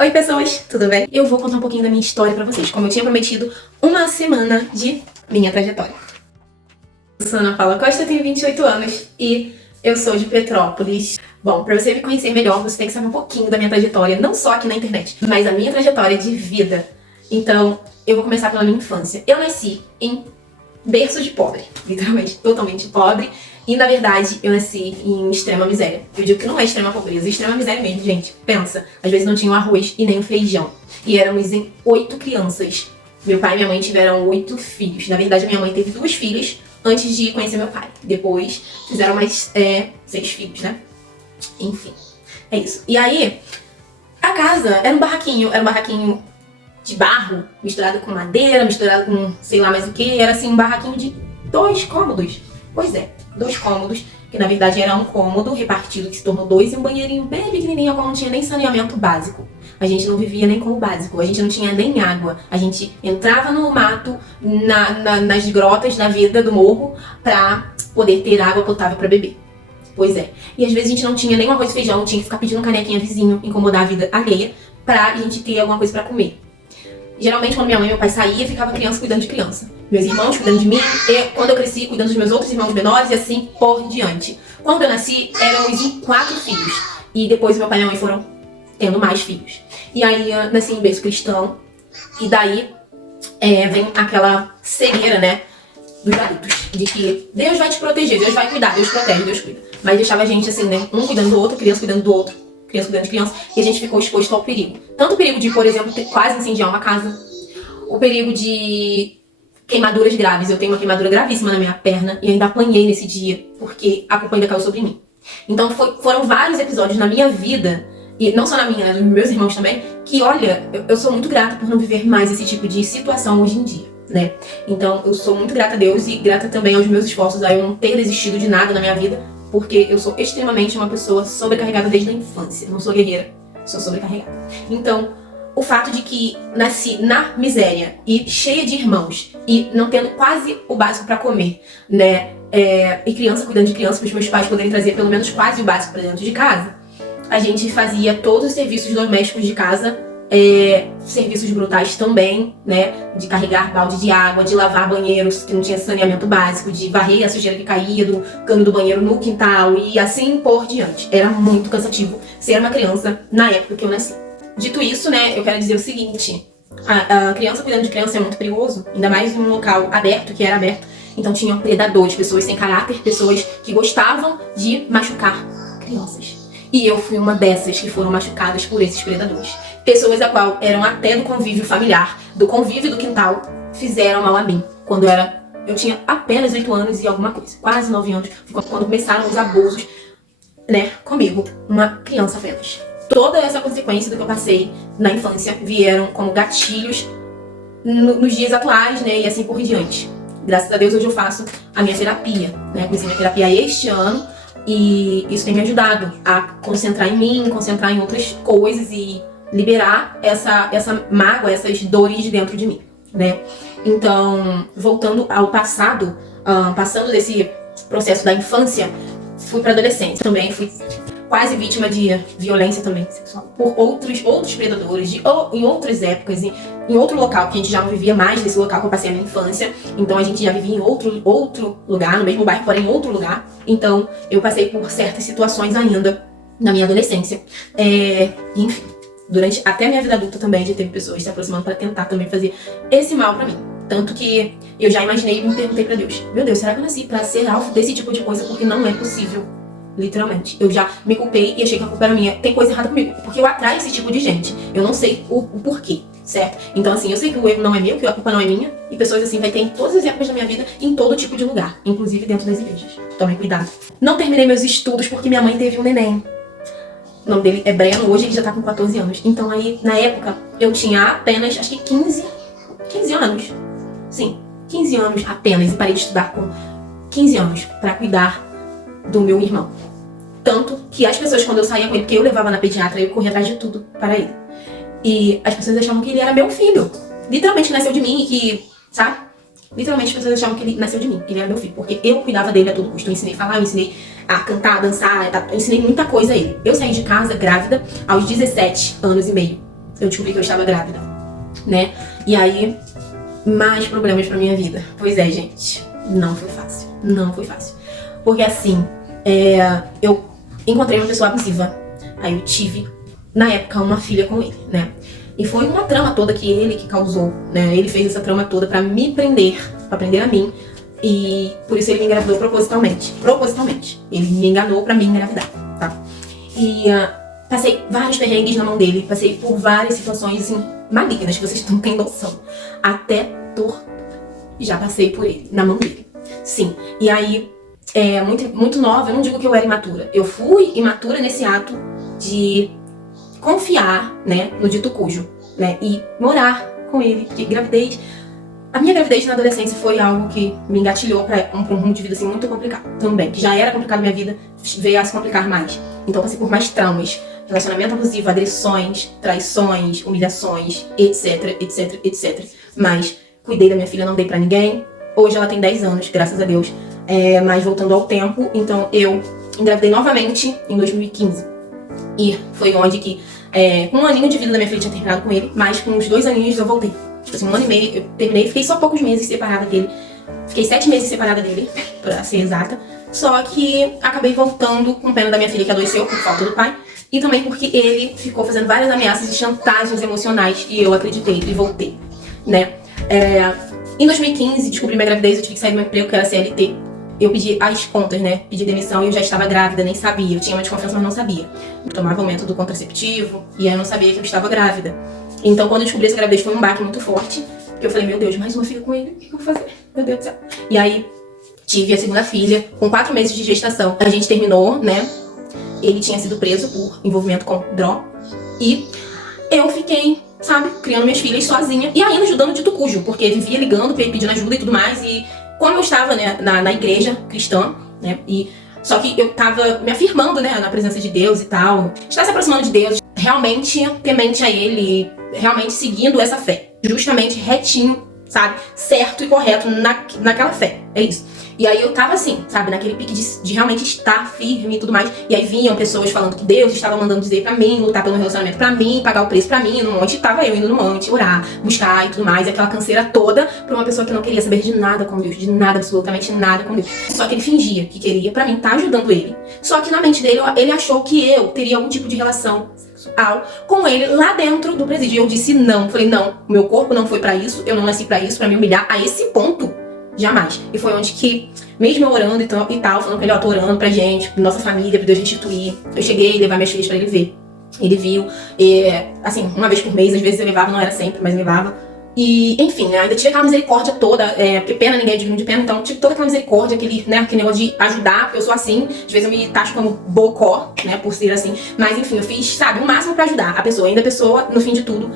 Oi pessoas, tudo bem? Eu vou contar um pouquinho da minha história pra vocês, como eu tinha prometido, uma semana de minha trajetória. Eu sou Ana Paula Costa, tenho 28 anos e eu sou de Petrópolis. Bom, pra você me conhecer melhor, você tem que saber um pouquinho da minha trajetória, não só aqui na internet, mas a minha trajetória de vida. Então, eu vou começar pela minha infância. Eu nasci em berço de pobre, literalmente, totalmente pobre. E, na verdade, eu nasci em extrema miséria. Eu digo que não é extrema pobreza, é extrema miséria mesmo, gente. Pensa, às vezes não tinha o arroz e nem o feijão. E éramos em 8 crianças. Meu pai e minha mãe tiveram 8 filhos. Na verdade, minha mãe teve 2 filhas antes de conhecer meu pai. Depois, fizeram mais 6 filhos, né? Enfim, é isso. E aí, a casa era um barraquinho de barro, misturado com madeira, misturado com sei lá mais o que. Era assim, um barraquinho de 2 cômodos. Pois é, 2 cômodos, que na verdade era um cômodo repartido que se tornou 2 e um banheirinho bem pequenininho, qual não tinha nem saneamento básico. A gente não vivia nem com o básico, a gente não tinha nem água. A gente entrava no mato, nas grotas da vida do morro, pra poder ter água potável pra beber. Pois é. E às vezes a gente não tinha nem um arroz e feijão, tinha que ficar pedindo canequinha vizinho, incomodar a vida alheia, pra gente ter alguma coisa pra comer. Geralmente, quando minha mãe e meu pai saíam, ficava criança cuidando de criança. Meus irmãos cuidando de mim, e quando eu cresci, cuidando dos meus outros irmãos menores e assim por diante. Quando eu nasci, éramos em 4 filhos. E depois meu pai e minha mãe foram tendo mais filhos. E aí, eu nasci em berço cristão. E daí, vem aquela cegueira, né, dos adultos. De que Deus vai te proteger, Deus vai cuidar, Deus protege, Deus cuida. Mas deixava a gente assim, né, um cuidando do outro, criança cuidando do outro. Criança cuidando de criança, e a gente ficou exposto ao perigo. Tanto o perigo de, por exemplo, quase incendiar uma casa, o perigo de queimaduras graves. Eu tenho uma queimadura gravíssima na minha perna e ainda apanhei nesse dia, porque a culpa ainda caiu sobre mim. Então foram vários episódios na minha vida, e não só na minha, né, dos meus irmãos também, que olha, eu sou muito grata por não viver mais esse tipo de situação hoje em dia, né? Então eu sou muito grata a Deus e grata também aos meus esforços a eu não ter desistido de nada na minha vida, porque eu sou extremamente uma pessoa sobrecarregada desde a infância. Eu não sou guerreira, sou sobrecarregada. Então, o fato de que nasci na miséria e cheia de irmãos e não tendo quase o básico pra comer, né? E criança cuidando de criança, para os meus pais poderem trazer pelo menos quase o básico pra dentro de casa, a gente fazia todos os serviços domésticos de casa, serviços brutais também, né? De carregar balde de água, de lavar banheiros que não tinha saneamento básico, de varrer a sujeira que caía do cano do banheiro no quintal e assim por diante. Era muito cansativo ser uma criança na época que eu nasci. Dito isso, né, eu quero dizer o seguinte: a criança cuidando de criança é muito perigoso, ainda mais num local aberto, que era aberto. Então tinham predadores, pessoas sem caráter, pessoas que gostavam de machucar crianças. E eu fui uma dessas que foram machucadas por esses predadores. Pessoas a qual eram até do convívio familiar, do convívio do quintal, fizeram mal a mim. Quando eu tinha apenas 8 anos e alguma coisa, quase 9 anos, quando começaram os abusos, né, comigo, uma criança apenas. Toda essa consequência do que eu passei na infância vieram como gatilhos nos dias atuais, né, e assim por diante. Graças a Deus hoje eu faço a minha terapia, né, comecei minha terapia este ano. E isso tem me ajudado a concentrar em mim, concentrar em outras coisas e liberar essa mágoa, essas dores de dentro de mim, né? Então, voltando ao passado, passando desse processo da infância, fui para adolescência. Também fui quase vítima de violência também sexual por outros predadores em outras épocas, em outro local, que a gente já não vivia mais nesse local que eu passei a minha infância. Então a gente já vivia em outro lugar, no mesmo bairro, porém em outro lugar. Então eu passei por certas situações ainda na minha adolescência. Enfim, durante até a minha vida adulta também já teve pessoas se aproximando para tentar também fazer esse mal pra mim. Tanto que eu já imaginei e me perguntei pra Deus: meu Deus, será que eu nasci pra ser alvo desse tipo de coisa? Porque não é possível. Literalmente. Eu já me culpei e achei que a culpa era minha. Tem coisa errada comigo, porque eu atraio esse tipo de gente. Eu não sei o porquê, certo? Então assim, eu sei que o erro não é meu, que a culpa não é minha. E pessoas assim vai ter em todas as épocas da minha vida, em todo tipo de lugar, inclusive dentro das igrejas. Tomem cuidado. Não terminei meus estudos porque minha mãe teve um neném. O nome dele é Breno, hoje ele já tá com 14 anos. Então aí, na época, eu tinha apenas, acho que 15 anos. Sim, 15 anos apenas. E parei de estudar com 15 anos pra cuidar do meu irmão. Tanto que as pessoas, quando eu saía com ele, porque eu levava na pediatra, eu corria atrás de tudo para ele. E as pessoas achavam que ele era meu filho. Literalmente nasceu de mim e que, sabe? Literalmente as pessoas achavam que ele nasceu de mim, que ele era meu filho. Porque eu cuidava dele a todo custo. Eu ensinei a falar, eu ensinei a cantar, a dançar, eu ensinei muita coisa a ele. Eu saí de casa grávida aos 17 anos e meio. eu descobri que eu estava grávida, né? E aí, mais problemas pra minha vida. Pois é, gente, não foi fácil. Não foi fácil. Porque assim, eu encontrei uma pessoa abusiva. Aí eu tive, na época, uma filha com ele, né? E foi uma trama toda que ele que causou, né? Ele fez essa trama toda pra me prender, pra prender a mim. E por isso ele me engravidou propositalmente. Propositalmente. Ele me enganou pra me engravidar, tá? E passei vários perrengues na mão dele. Passei por várias situações, assim, malignas, que vocês não têm noção. Até tortura. Já passei por ele, na mão dele. Sim. E aí, muito nova, eu não digo que eu era imatura. Eu fui imatura nesse ato de confiar, né, no dito cujo, né, e morar com ele, porque gravidez... A minha gravidez na adolescência foi algo que me engatilhou pra um rumo de vida, assim, muito complicado também. Que já era complicado na minha vida, veio a se complicar mais. Então passei por mais traumas, relacionamento abusivo, agressões, traições, humilhações, etc, etc, etc. Mas cuidei da minha filha, não dei pra ninguém. Hoje ela tem 10 anos, graças a Deus. Mas voltando ao tempo, então eu engravidei novamente em 2015. E foi onde que, com um aninho de vida da minha filha tinha terminado com ele, mas com uns 2 aninhos eu voltei. Tipo assim, 1 ano e meio eu terminei, fiquei só poucos meses separada dele. Fiquei 7 meses separada dele, pra ser exata. Só que acabei voltando com pena da minha filha que adoeceu por falta do pai. E também porque ele ficou fazendo várias ameaças e chantagens emocionais e eu acreditei e voltei, né? Em 2015, descobri minha gravidez, eu tive que sair do meu emprego, que era CLT. Eu pedi as contas, né? Pedi demissão e eu já estava grávida, nem sabia. Eu tinha uma desconfiança, mas não sabia. Eu tomava um método contraceptivo e aí eu não sabia que eu estava grávida. Então, quando eu descobri essa gravidez, foi um baque muito forte. Porque eu falei, meu Deus, mais uma filha com ele, o que eu vou fazer? Meu Deus do céu. E aí, tive a segunda filha, com 4 meses de gestação. A gente terminou, né? Ele tinha sido preso por envolvimento com droga. E eu fiquei, sabe, criando minhas filhas sozinha. E ainda ajudando o dito cujo, porque vivia ligando, pedindo ajuda e tudo mais. E como eu estava, né, na igreja cristã, né? Só que eu tava me afirmando, né, na presença de Deus e tal. Estava se aproximando de Deus, realmente temente a Ele, realmente seguindo essa fé. Justamente retinho, sabe? Certo e correto naquela fé. É isso. E aí eu tava assim, sabe? Naquele pique de realmente estar firme e tudo mais. E aí vinham pessoas falando que Deus estava mandando dizer pra mim, lutar pelo meu relacionamento pra mim, pagar o preço pra mim no monte. E tava eu indo no monte, orar, buscar e tudo mais. E aquela canseira toda pra uma pessoa que não queria saber de nada com Deus. De nada, absolutamente nada com Deus. Só que ele fingia que queria pra mim estar ajudando ele. Só que na mente dele, ele achou que eu teria algum tipo de relação sexual com ele lá dentro do presídio. E eu disse não. Falei, não, o meu corpo não foi pra isso. Eu não nasci pra isso, pra me humilhar a esse ponto. Jamais. E foi onde que, mesmo eu orando e tal, falando pra ele, ó, tô orando pra gente, pra nossa família, pra Deus restituir. Eu cheguei a levar minhas filhas pra ele ver. Ele viu, assim, uma vez por mês, às vezes eu levava, não era sempre, mas eu levava. E, enfim, ainda tive aquela misericórdia toda, porque pena ninguém é digno de pena, então tive toda aquela misericórdia, aquele negócio de ajudar, porque eu sou assim, às vezes eu me taxo como bocó, né, por ser assim, mas enfim, eu fiz, sabe, o máximo pra ajudar a pessoa. Ainda a pessoa, no fim de tudo,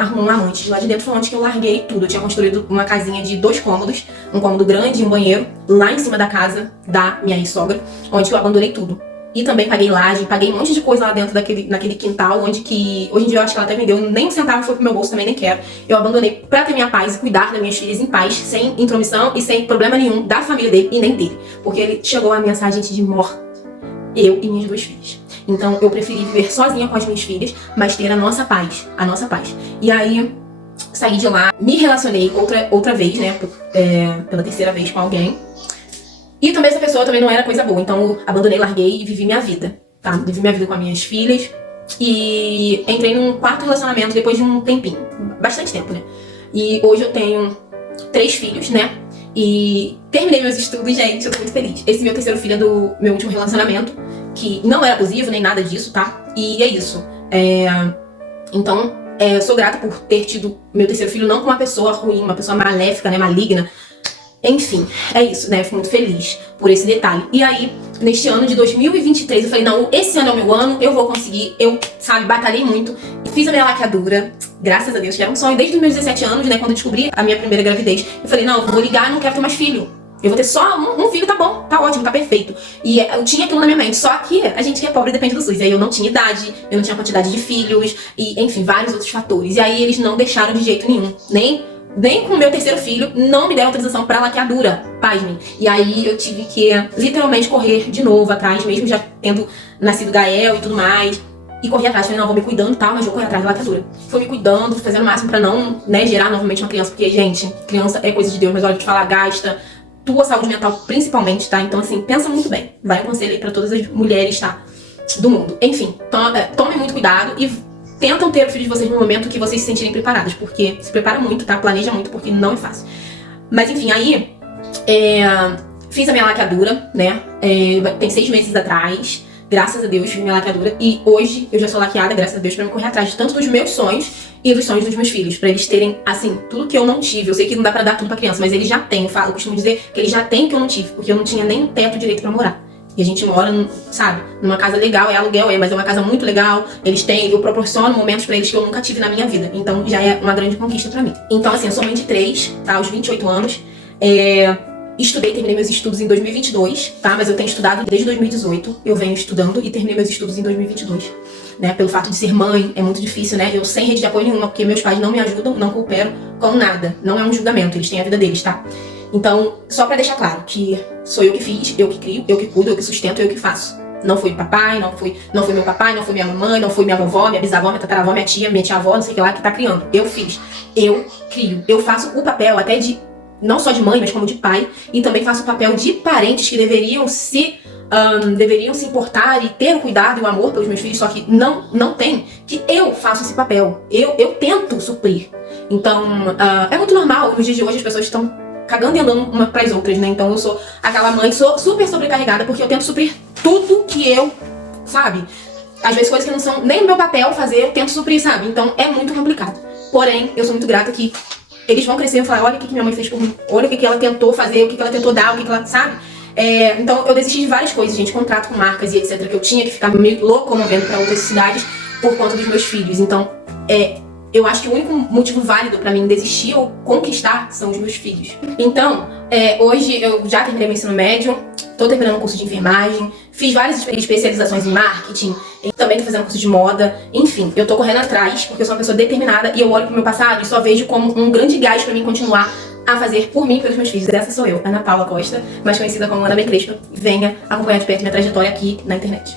arrumou um amante. De lá de dentro foi onde que eu larguei tudo. Eu tinha construído uma casinha de 2 cômodos, um cômodo grande e um banheiro, lá em cima da casa da minha ex-sogra, onde que eu abandonei tudo. E também paguei laje, paguei um monte de coisa lá dentro naquele quintal, onde que, hoje em dia eu acho que ela até vendeu, nem um centavo foi pro meu bolso, também nem quero. Eu abandonei pra ter minha paz e cuidar das minhas filhas em paz, sem intromissão e sem problema nenhum da família dele e nem dele. Porque ele chegou a ameaçar a gente de morte, eu e minhas 2 filhas. Então eu preferi viver sozinha com as minhas filhas, mas ter a nossa paz, a nossa paz. E aí, saí de lá, me relacionei outra vez, né, pela 3ª vez com alguém. E também essa pessoa também não era coisa boa, então eu abandonei, larguei e vivi minha vida, tá? Vivi minha vida com as minhas filhas e entrei num 4º relacionamento depois de um tempinho, bastante tempo, né? E hoje eu tenho 3 filhos, né? E terminei meus estudos, gente, eu tô muito feliz. Esse meu 3º filho é do meu último relacionamento, que não era abusivo nem nada disso, tá? E é isso. Então, eu sou grata por ter tido meu 3º filho não com uma pessoa ruim, uma pessoa maléfica, né, maligna. Enfim, é isso, né? Fico muito feliz por esse detalhe. E aí, neste ano de 2023, eu falei, não, esse ano é o meu ano, eu vou conseguir. Eu, sabe, batalhei muito. Fiz a minha laqueadura, graças a Deus, que era um sonho desde os meus 17 anos, né? Quando eu descobri a minha primeira gravidez. Eu falei, não, eu vou ligar, eu não quero ter mais filho. Eu vou ter só um filho, tá bom, tá ótimo, tá perfeito. E eu tinha aquilo na minha mente, só que a gente que é pobre depende do SUS. E aí eu não tinha idade, eu não tinha quantidade de filhos, e enfim, vários outros fatores. E aí eles não deixaram de jeito nenhum, nem com o meu 3º filho, não me deram autorização pra laqueadura, pasmem. E aí eu tive que, literalmente, correr de novo atrás, mesmo já tendo nascido Gael e tudo mais. e corri atrás. Falei, não, vou me cuidando e tal, mas vou correr atrás da laqueadura. Fui me cuidando, fui fazendo o máximo pra não, né, gerar novamente uma criança, porque, gente, criança é coisa de Deus, mas olha, te falar, gasta tua saúde mental principalmente, tá? Então, assim, pensa muito bem. Vai um conselho aí pra todas as mulheres, tá? Do mundo. Enfim, tomem muito cuidado e tentam ter o filho de vocês no momento que vocês se sentirem preparadas, porque se prepara muito, tá? Planeja muito, porque não é fácil. Mas, enfim, aí, fiz a minha laqueadura, né? Tem 6 meses atrás. Graças a Deus, fiz minha laqueadura. E hoje eu já sou laqueada, graças a Deus, pra me correr atrás tanto dos meus sonhos e dos sonhos dos meus filhos. Pra eles terem, assim, tudo que eu não tive. Eu sei que não dá pra dar tudo pra criança, mas eles já têm. Eu costumo dizer que eles já têm o que eu não tive. Porque eu não tinha nem um teto direito pra morar. E a gente mora, sabe, numa casa legal, é aluguel, mas é uma casa muito legal. Eu proporciono momentos pra eles que eu nunca tive na minha vida. Então já é uma grande conquista pra mim. Então, assim, eu sou mãe de 3, tá? Aos 28 anos. Terminei meus estudos em 2022, tá? Mas eu tenho estudado desde 2018. Eu venho estudando e terminei meus estudos em 2022. Né? Pelo fato de ser mãe, é muito difícil, né? Eu sem rede de apoio nenhuma, porque meus pais não me ajudam, não cooperam com nada. Não é um julgamento, eles têm a vida deles, tá? Então, só pra deixar claro que sou eu que fiz, eu que crio, eu que cuido, eu que sustento, eu que faço. Não foi papai, não foi meu papai, não foi minha mamãe, não foi minha vovó, minha bisavó, minha tataravó, minha tia-avó, não sei o que lá, que tá criando. Eu fiz, eu crio, eu faço o papel até de não só de mãe, mas como de pai, e também faço o papel de parentes que deveriam se importar e ter o cuidado e o amor pelos meus filhos, só que não tem, que eu faço esse papel, eu tento suprir. Então, é muito normal, nos dias de hoje as pessoas estão cagando e andando uma pras outras, né? Então eu sou aquela mãe, sou super sobrecarregada, porque eu tento suprir tudo que eu, sabe? Às vezes coisas que não são nem o meu papel fazer, eu tento suprir, sabe? Então é muito complicado. Porém, eu sou muito grata que eles vão crescer e falar, olha o que minha mãe fez por mim, olha o que ela tentou fazer, o que ela tentou dar, o que ela, sabe? Então eu desisti de várias coisas, gente, contrato com marcas e etc, que eu tinha que ficar me locomovendo pra outras cidades por conta dos meus filhos. Então, eu acho que o único motivo válido pra mim desistir ou conquistar são os meus filhos. Então, hoje eu já terminei meu ensino médio, tô terminando um curso de enfermagem, fiz várias especializações em marketing, também tô fazendo curso de moda, enfim, eu tô correndo atrás, porque eu sou uma pessoa determinada e eu olho pro meu passado e só vejo como um grande gás pra mim continuar a fazer por mim e pelos meus filhos. Essa sou eu, Ana Paula Costa, mais conhecida como Ana B. Crespa. Venha acompanhar de perto minha trajetória aqui na internet.